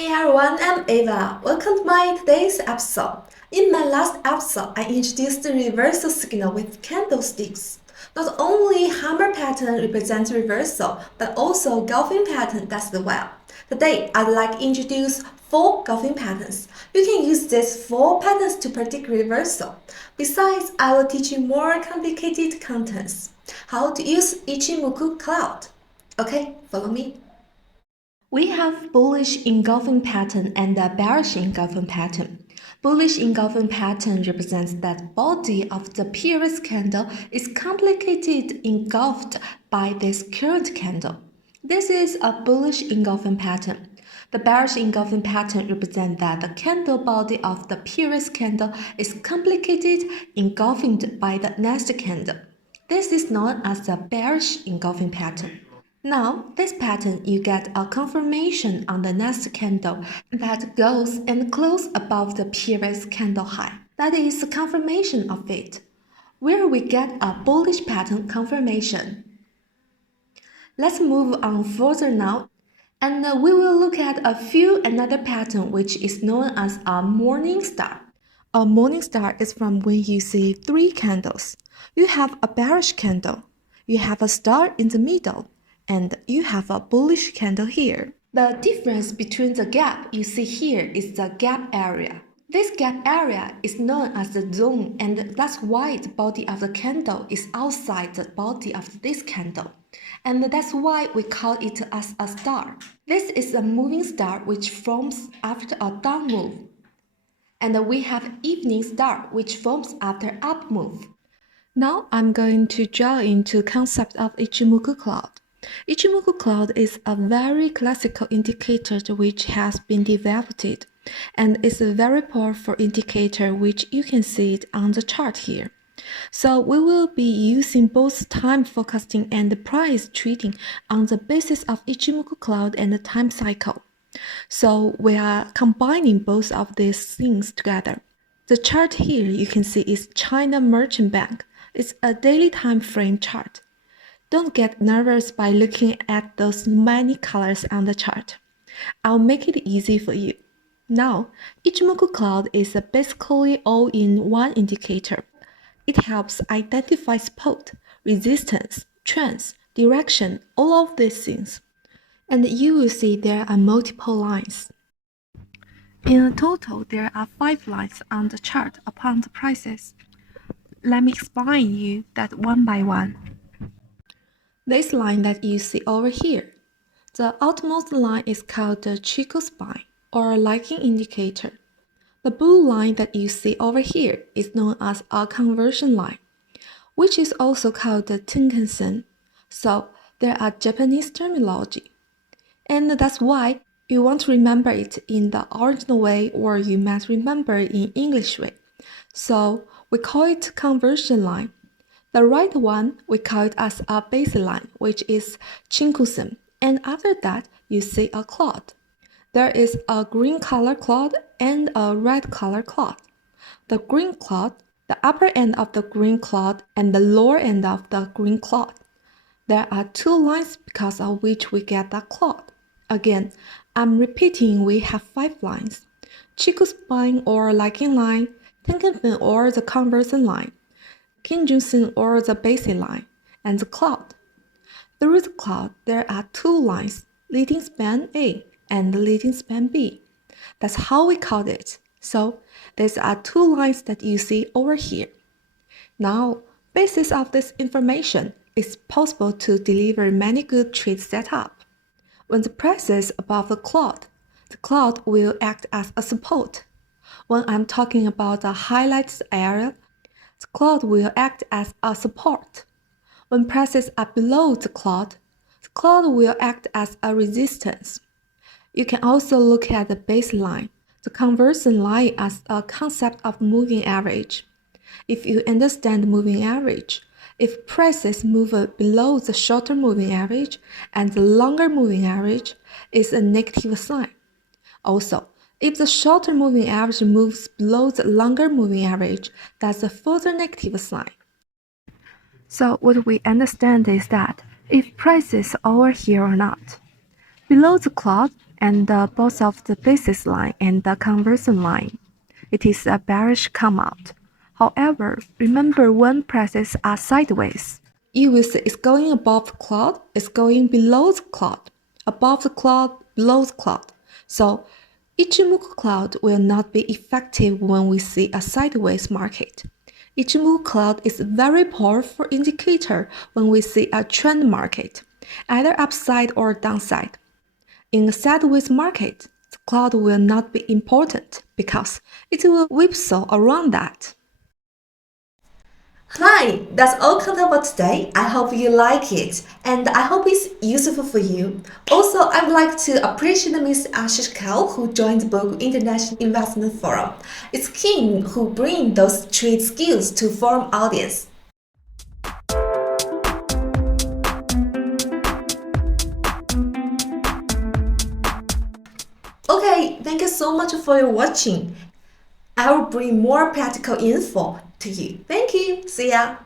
Hey everyone, I'm Ava. Welcome to my today's episode. In my last episode, I introduced the reversal signal with candlesticks. Not only hammer pattern represents reversal, but also Engulfing pattern does as well. Today, I'd like to introduce 4 Engulfing patterns. You can use these 4 patterns to predict reversal. Besides, I will teach you more complicated contents. How to use Ichimoku Cloud. Okay, follow me. We have bullish engulfing pattern and a bearish engulfing pattern. Bullish engulfing pattern represents that body of the previous candle is complicated engulfed by this current candle. This is a bullish engulfing pattern. The bearish engulfing pattern represents that the candle body of the previous candle is complicated engulfed by the next candle. This is known as the bearish engulfing pattern. Now, this pattern you get a confirmation on the next candle that goes and closes above the previous candle high. That is a confirmation of it, where we get a bullish pattern confirmation. Let's move on further now, and we will look at another pattern which is known as a morning star. A morning star is from when you see 3 candles. You have a bearish candle, you have a star in the middle, and you have a bullish candle here. The difference between the gap you see here is the gap area. This gap area is known as the zone, and that's why the body of the candle is outside the body of this candle. And that's why we call it as a star. This is a moving star which forms after a down move. And we have evening star which forms after up move. Now I'm going to draw into the concept of Ichimoku Cloud. Ichimoku Cloud is a very classical indicator which has been developed, and is a very powerful indicator which you can see it on the chart here. So we will be using both time forecasting and price trading on the basis of Ichimoku Cloud and the time cycle. So we are combining both of these things together. The chart here you can see is China Merchant Bank. It's a daily time frame chart. Don't get nervous by looking at those many colors on the chart. I'll make it easy for you. Now, Ichimoku Cloud is basically all-in-one indicator. It helps identify support, resistance, trends, direction, all of these things. And you will see there are multiple lines. In a total, there are 5 lines on the chart upon the prices. Let me explain you that one by one. This line that you see over here, the outermost line is called the Chico spine or liking indicator. The blue line that you see over here is known as a conversion line, which is also called the Tenkan-sen. So there are Japanese terminology. And that's why you want to remember it in the original way, or you might remember it in English way. So we call it conversion line. The right one, we call it as a baseline, which is Chinku-sen. And after that, you see a cloud. There is a green color cloud and a red color cloud. The green cloud, the upper end of the green cloud, and the lower end of the green cloud. There are 2 lines because of which we get the cloud. Again, I'm repeating, we have 5 lines. Chiku spine or liking line, Tenkan-sen or the conversion line, Kinjun-sen or the baseline, and the cloud. Through the cloud, there are 2 lines, leading span A and leading span B. That's how we call it. So, these are 2 lines that you see over here. Now, basis of this information, it's possible to deliver many good trade setup. When the price is above the cloud will act as a support. When I'm talking about the highlighted area, the cloud will act as a support. When prices are below the cloud will act as a resistance. You can also look at the baseline, the conversion line, as a concept of moving average. If you understand moving average, if prices move below the shorter moving average and the longer moving average, is a negative sign. Also, if the shorter moving average moves below the longer moving average, that's a further negative sign. So what we understand is that if prices are over here or not, below the cloud and both of the basis line and the conversion line. It is a bearish come out. However, remember when prices are sideways, you will see it's going above the cloud, it's going below the cloud, above the cloud, below the cloud. So Ichimoku Cloud will not be effective when we see a sideways market. Ichimoku Cloud is a very powerful indicator when we see a trend market, either upside or downside. In a sideways market, the cloud will not be important because it will whipsaw around that. Hi, that's all content for today. I hope you like it and I hope it's useful for you. Also, I would like to appreciate Ms. Ashish Kau who joined the Bogu International Investment Forum. It's Kim who brings those trade skills to forum audience. Okay, thank you so much for your watching. I will bring more practical info to you. Thank you. See ya.